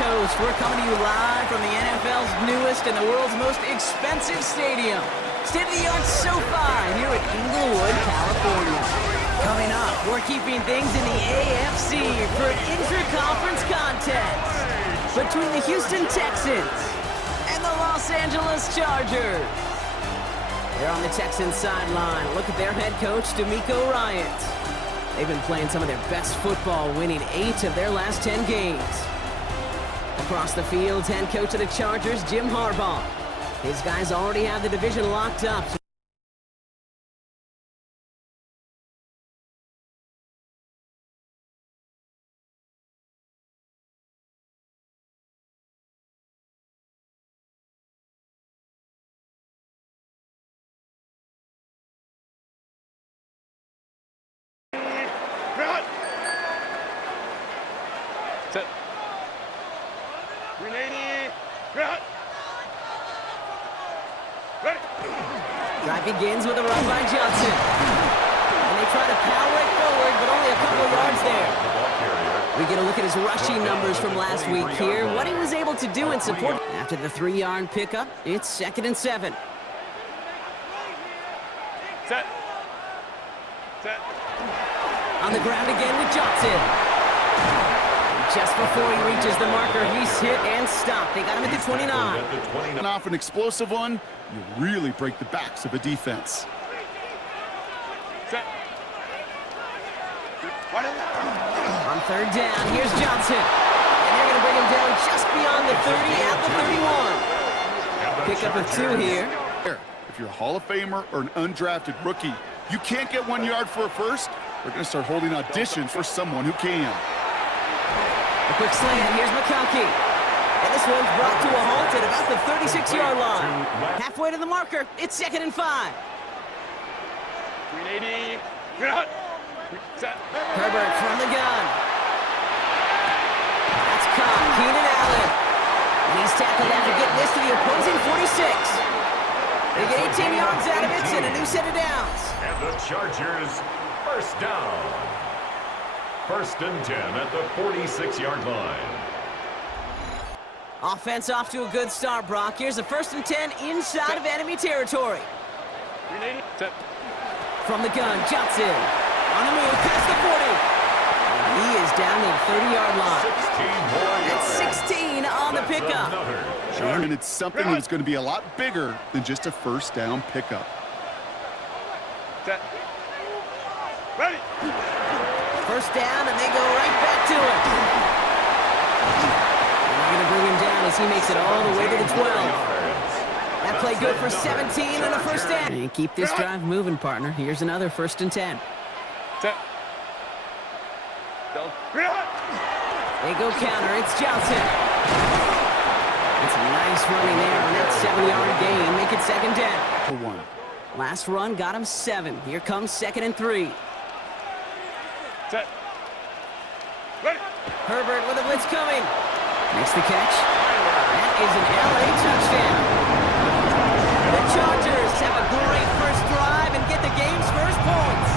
Coast. We're coming to you live from the NFL's newest and the world's most expensive stadium. State-of-the-art SoFi here in Inglewood, California. Coming up, we're keeping things in the AFC for an intra-conference contest between the Houston Texans and the Los Angeles Chargers. They're on the Texans sideline. Look at their head coach, DeMeco Ryans. They've been playing some of their best football, winning 8 of their last 10 games. Across the field, head coach of the Chargers, Jim Harbaugh. His guys already have the division locked up. Set. 380. Cut. Ready. Drive begins with a run by Johnson. And they try to power it forward, but only a couple of yards there. We get a look at his rushing numbers from last week here, what he was able to do in support. After the 3-yard pickup, it's 2nd and 7. Set. Set. On the ground again with Johnson. Just before he reaches the marker, he's hit and stopped. They got him at the 29. And off an explosive one, you really break the backs of a defense. Set. On 3rd down, here's Johnson. And they're going to bring him down just beyond the 30 at the 31. Pickup of 2 here. If you're a Hall of Famer or an undrafted rookie, you can't get 1 yard for a first. They're going to start holding auditions for someone who can. A quick slant, here's McConkey. And this one's brought to a halt at about the 36-yard line. Halfway to the marker, it's 2nd and 5. 380. Cut. Set. Herbert from the gun. That's caught, Keenan Allen. And he's tackled after getting this to the opposing 46. They get 18 yards out of it and a new set of downs. And the Chargers, first down. 1st and 10 at the 46-yard line. Offense off to a good start, Brock. Here's a 1st and 10 inside of enemy territory. 380. Set. From the gun, Johnson. On the move, past the 40. And he is down to the 30-yard line. 16 more yards. That's 16 on the pickup. And it's something that's going to be a lot bigger than just a 1st down pickup. Set. Ready. 1st down, and they go right back to it. And they're going to bring him down as he makes it all the way to the 12. That play good for 17 and a 1st down. And keep this drive moving, partner. Here's another 1st and 10. Set. Down. They go counter. It's Johnson. It's a nice running there on that 7-yard gain. Make it 2nd down. For 1. Last run got him 7. Here comes 2nd and 3. Set. Ready. Herbert with a blitz coming. Makes the catch. That is an LA touchdown. The Chargers have a great first drive and get the game's first points.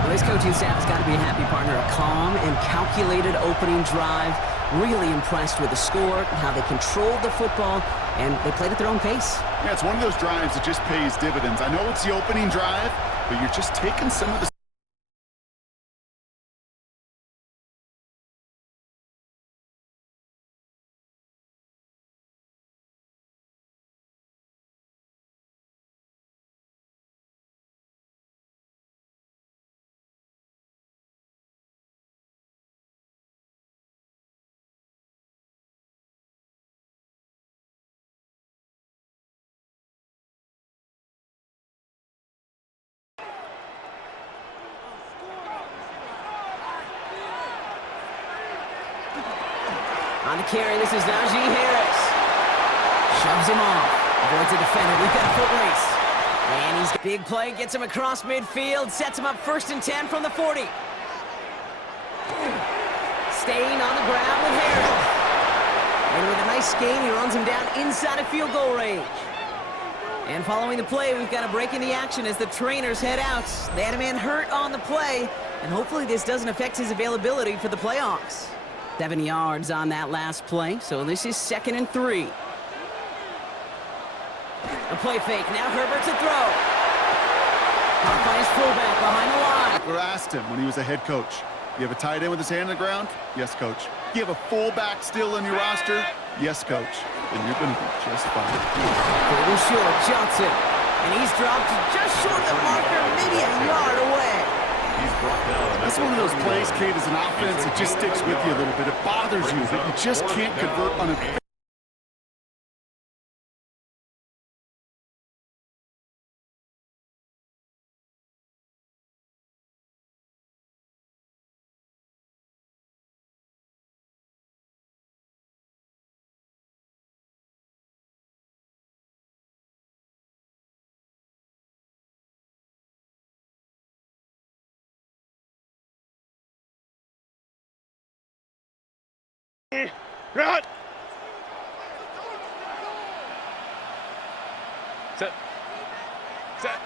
Well, this coaching staff has got to be a happy partner. A calm and calculated opening drive. Really impressed with the score, how they controlled the football, and they played at their own pace. Yeah, it's one of those drives that just pays dividends. I know it's the opening drive, but you're just taking some of the On the carry, this is Najee Harris. Shoves him off. Avoids a defender. We've got a foot race. And he's big play, gets him across midfield, sets him up 1st and 10 from the 40. Staying on the ground with Harris. And with a nice gain, he runs him down inside of field goal range. And following the play, we've got a break in the action as the trainers head out. They had a man hurt on the play, and hopefully this doesn't affect his availability for the playoffs. 7 yards on that last play, so this is 2nd and 3. A play fake. Now Herbert to throw. Caught by his fullback behind the line. We asked him when he was a head coach, you have a tight end with his hand on the ground? Yes, coach. You have a fullback still in your roster? Yes, coach. And you're going to be just fine. Little short, Johnson. And he's dropped just short of the marker, maybe a yard away. He's brought down. That's one of those plays, Kate, as an offense, it just sticks with you a little bit. It bothers you that you just can't convert on a... Run! Set. Set.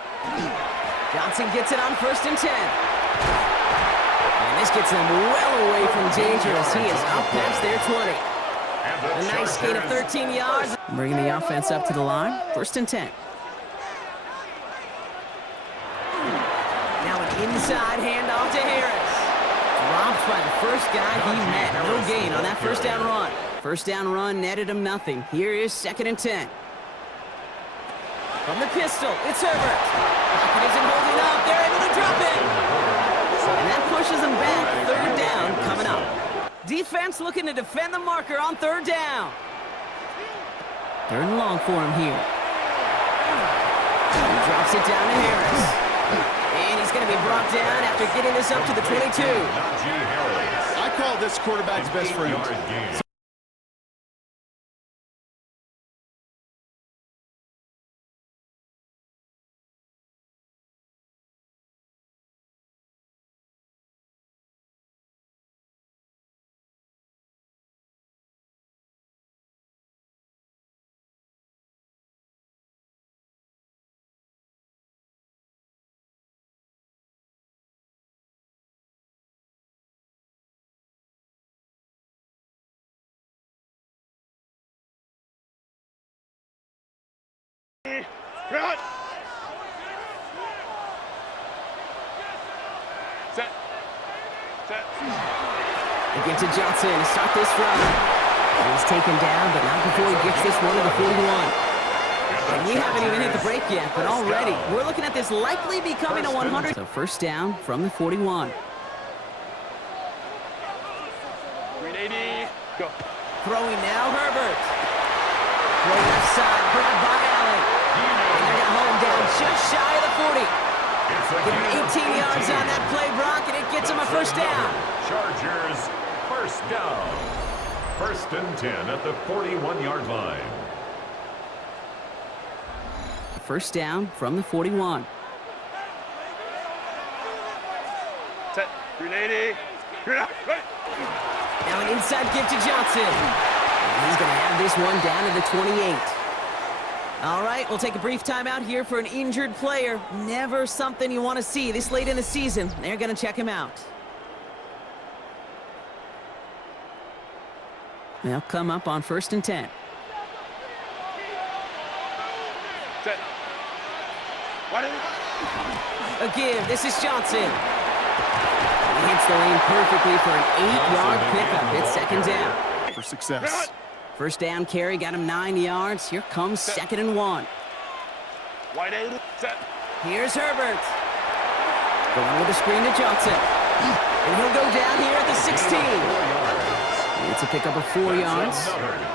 Johnson gets it on 1st and 10. And this gets them well away from danger as he is up past their 20. A nice gain of 13 yards. Bringing the offense up to the line. 1st and 10. Now an inside handoff to Harris. Dropped by the first guy he met. No gain on that 1st down run. 1st down run netted him nothing. Here is 2nd and 10. From the pistol, it's Herbert. Pocket isn't holding up. They're able to drop it. And that pushes them back. 3rd down coming up. Defense looking to defend the marker on 3rd down. 3rd and long for him here. He drops it down to Harris. And he's going to be brought down after getting this up to the 22. I call this quarterback's best friend. Run! Set. Set. They get to Johnson to start this run. He's taken down, but not before he gets this one to the 41. And we haven't even hit the break yet, but already we're looking at this likely becoming a 100. So 1st down from the 41. 380. Go. Throwing now, Herbert. Throw left side, grabbed by Allen. And they're going to hold him down just shy of the 40. Give him 18 yards on that play, Brock, and it gets him a 1st down. Chargers, 1st down. 1st and 10 at the 41-yard line. 1st down from the 41. Set. 380. Right. Now an inside give to Johnson. And he's going to have this one down to the 28. All right, we'll take a brief timeout here for an injured player. Never something you want to see this late in the season. They're going to check him out. They'll come up on 1st and 10. Set. What is A give. This is Johnson. He hits the lane perfectly for an 8-yard pickup. It's 2nd down. For success. 1st down carry got him 9 yards. Here comes 2nd and 1. Wide eight. Set. Here's Herbert. Going with a screen to Johnson. And he'll go down here at the 16. It's a pickup of 4 yards.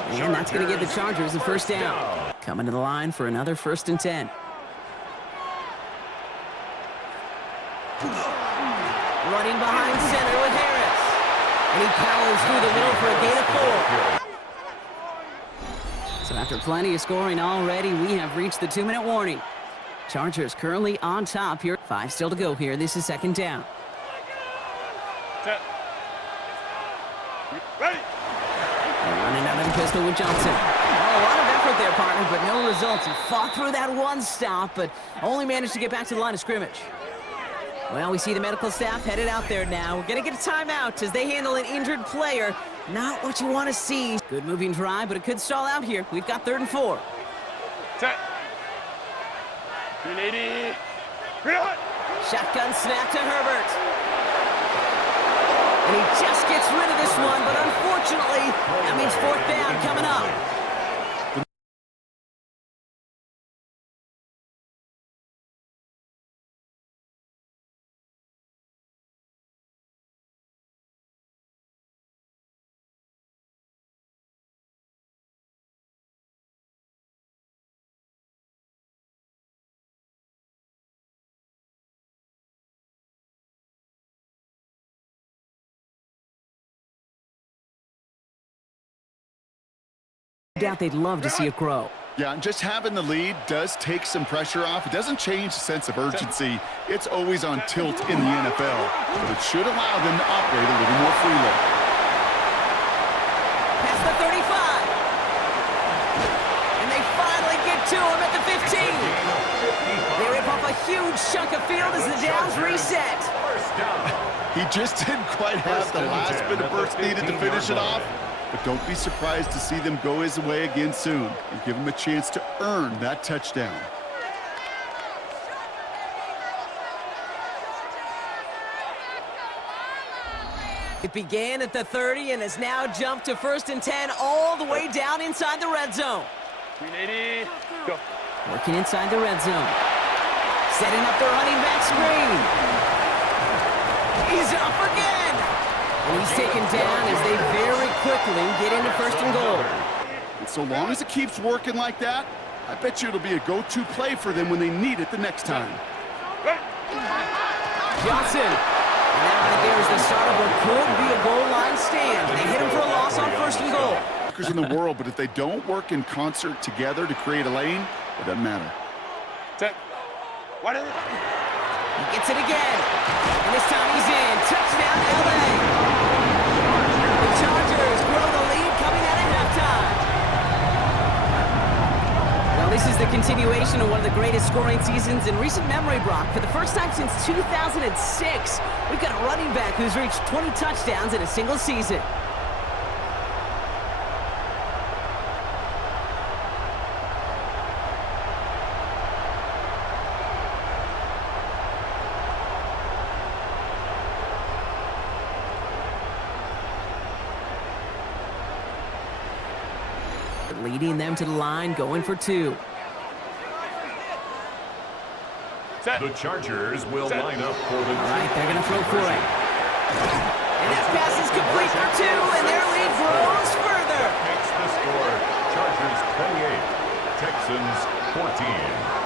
And that's going to give the Chargers a 1st down. Coming to the line for another 1st and 10. Running behind center with Harris. And he powers through the middle for a gain of 4. So after plenty of scoring already, we have reached the 2-minute warning. Chargers currently on top here. 5 still to go here. This is 2nd down. Set. Ready. They're running out of the pistol with Johnson. Oh, a lot of effort there, partner, but no results. He fought through that one stop, but only managed to get back to the line of scrimmage. Well, we see the medical staff headed out there now. We're going to get a timeout as they handle an injured player. Not what you want to see. Good moving drive, but it could stall out here. We've got 3rd and 4. Set. 380. Reload. Shotgun snap to Herbert. And he just gets rid of this one, but unfortunately, that means 4th down coming up. Doubt they'd love to see it grow. Yeah, and just having the lead does take some pressure off. It doesn't change the sense of urgency. It's always on tilt in the NFL, but it should allow them to operate a little more freely. Past the 35. And they finally get to him at the 15. They rip off a huge chunk of field as the downs reset. He just didn't quite have the last bit of burst needed to finish it off. But don't be surprised to see them go his way again soon and give him a chance to earn that touchdown. It began at the 30 and has now jumped to 1st and 10 all the way down inside the red zone. 380. Go. Working inside the red zone. Setting up the running back screen. He's up again. And he's taken down as they very quickly get into 1st and goal. And so long as it keeps working like that, I bet you it'll be a go-to play for them when they need it the next time. Johnson. And that right there is the start of what could be a goal line stand. They hit him for a loss on 1st and goal. In the world, but if they don't work in concert together to create a lane, it doesn't matter. Set. What is it? He gets it again. And this time he's in. Touchdown, LA. The Chargers grow the lead coming out of halftime. Well, this is the continuation of one of the greatest scoring seasons in recent memory, Brock. For the first time since 2006, we've got a running back who's reached 20 touchdowns in a single season. Leading them to the line, going for 2. Set. The Chargers will line up for the... All right, they're going to throw for it. And that pass is complete for 2, and their lead grows further. Makes the score. Chargers 28, Texans 14.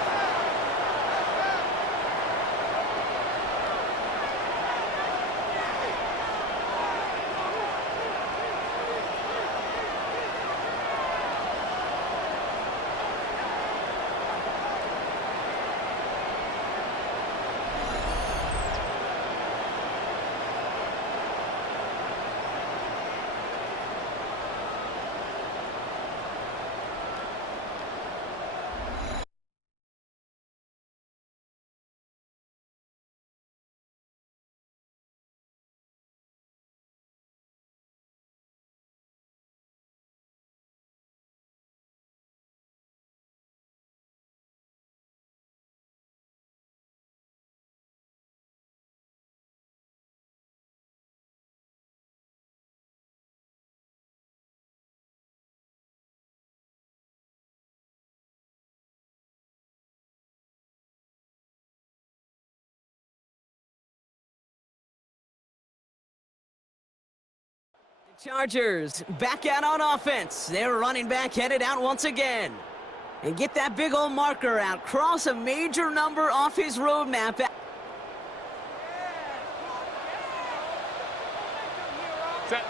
Chargers back out on offense. Their running back headed out once again. And get that big old marker out. Cross a major number off his roadmap. Set.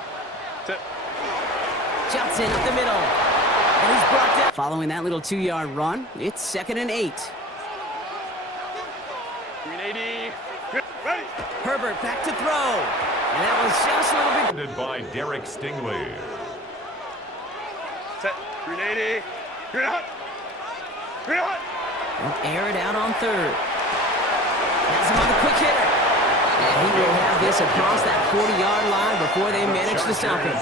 Set. Johnson up the middle. And he's brought down. Following that little 2-yard run, it's 2nd and 8. 380. Ready. Herbert back to throw. And that was just a little bit... By Derek Stingley. Set. 380. You're out. You're out. Air it out on 3rd. Has him on the quick hitter. And he will have this across that 40-yard line before they manage to stop him.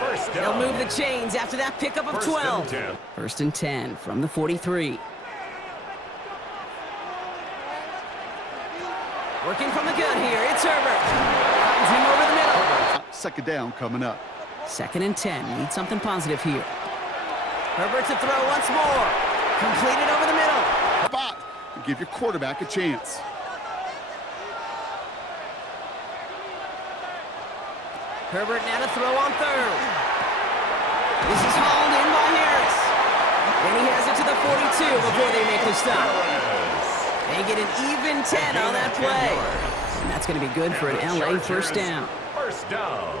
First They'll down. move the chains after that pickup of 12. First and 10 from the 43. Working from the gun here, it's Herbert. Finds him over the middle. Second down coming up. Second and 10. Need something positive here. Herbert to throw once more. Completed over the middle. Spot and give your quarterback a chance. Herbert now to throw on third. This is hauled in by Harris. And he has it to the 42 before they make the stop. They get an even 10 on that play. And that's going to be good for an LA first down. First down.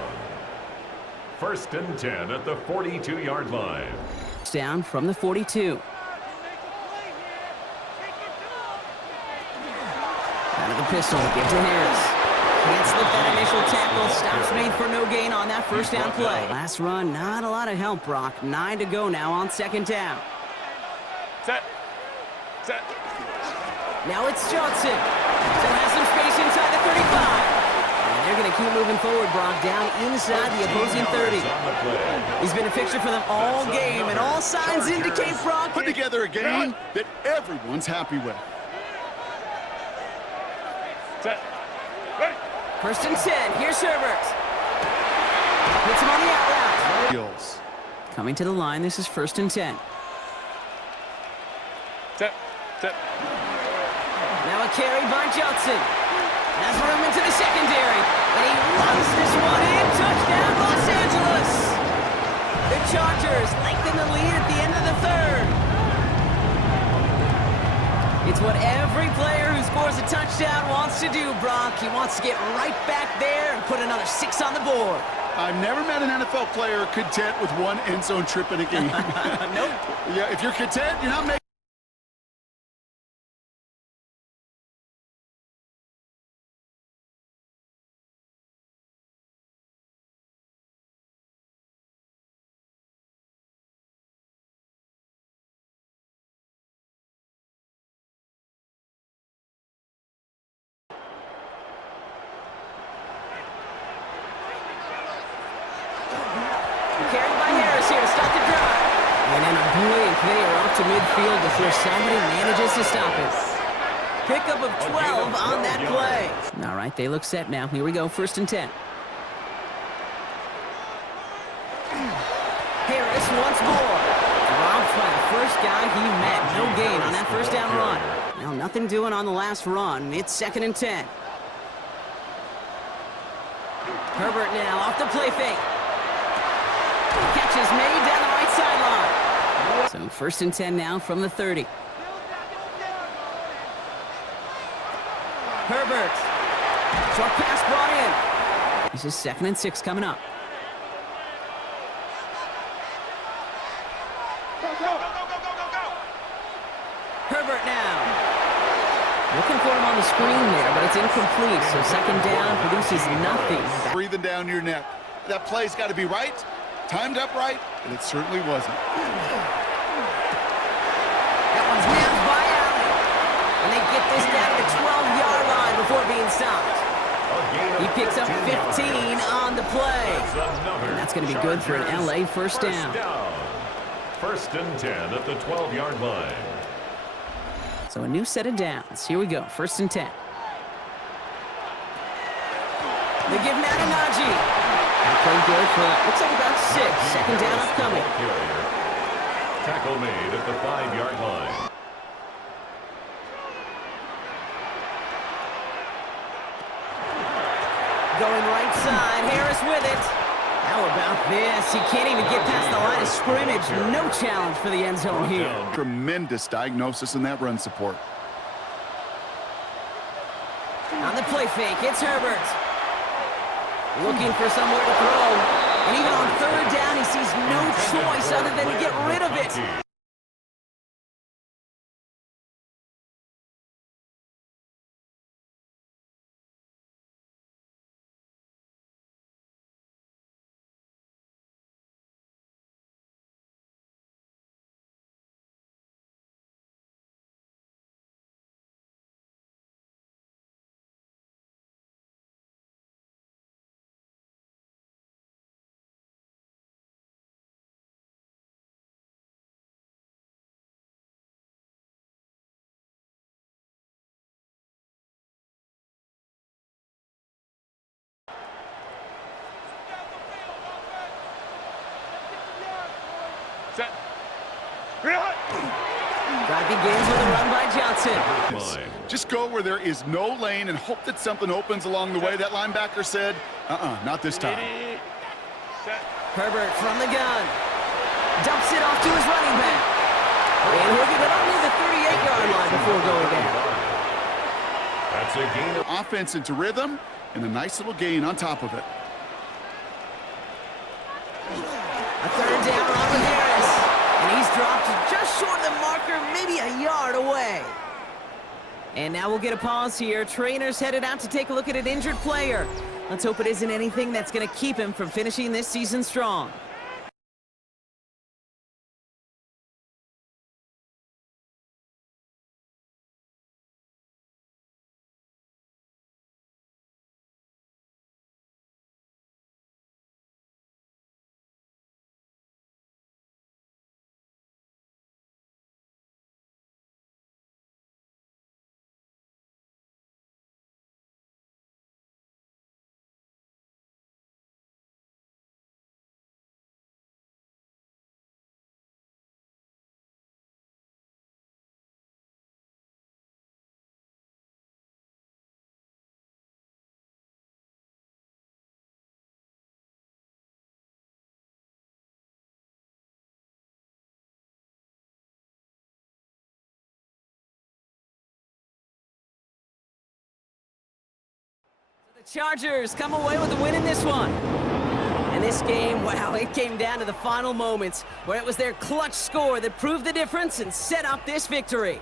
First and 10 at the 42-yard line. Down from the 42. Out of the pistol, give to Harris. Can't slip that initial tackle. Stops made for no gain on that first down play. Last run, not a lot of help, Brock. 9 to go now on second down. Set. Set. Now it's Johnson. Still has some space inside the 35. And they're going to keep moving forward, Brock, down inside the opposing 30. He's been a fixture for them all game, and all signs indicate, Brock, Put together a game that everyone's happy with. Set. Ready. first and 10. Here's Herbert. Puts him on the out route. Skills. Coming to the line, this is first and 10. Set. Set. Now a carry by Johnson. Has room into the secondary. And he runs this one in. Touchdown, Los Angeles. The Chargers lengthen the lead at the end of the third. It's what every player who scores a touchdown wants to do, Brock. He wants to get right back there and put another 6 on the board. I've never met an NFL player content with one end zone trip in a game. Nope. Yeah, if you're content, you're not making. Carried by Harris here to start the drive. And in a blink, they are off to midfield before somebody manages to stop it. Pickup of 12 on that play. All right, they look set now. Here we go, first and 10. Harris once more. Robbed by the first guy he met. No gain on that first down run. Well, nothing doing on the last run. It's second and 10. Herbert now off the play fake. Catch is made down the right sideline. So first and 10 now from the 30. Herbert. Short pass brought in. This is second and 6 coming up. Herbert now. Looking for him on the screen there, but it's incomplete. So second down produces nothing. Breathing down your neck. That play's got to be right, timed up right, and it certainly wasn't. That one's nailed by Allen. And they get this down to the 12-yard line before being stopped. He picks up 15 on the play. And that's going to be good for an LA first down. First and 10 at the 12-yard line. So a new set of downs. Here we go, first and 10. They give Madden. Playing good for, looks like about 6. Second down upcoming. Tackle made at the 5-yard line. Going right side, Harris with it. How about this? He can't even get past the line of scrimmage. No challenge for the end zone here. Tremendous diagnosis in that run support. On the play fake, it's Herbert. Looking for somewhere to throw. And even on third down, he sees no choice other than to get rid of it. Set. Run. Drive begins with a run by Johnson. Just go where there is no lane and hope that something opens along the way. That linebacker said, not this time. Set. Herbert from the gun. Dumps it off to his running back. And he'll get it only the 38-yard line before going down. That's a gain of Offense into rhythm and a nice little gain on top of it. A third down on with Harris. And he's dropped just short of the marker, maybe a yard away. And now we'll get a pause here. Trainer's headed out to take a look at an injured player. Let's hope it isn't anything that's going to keep him from finishing this season strong. The Chargers come away with a win in this one. And this game, wow, it came down to the final moments where it was their clutch score that proved the difference and set up this victory.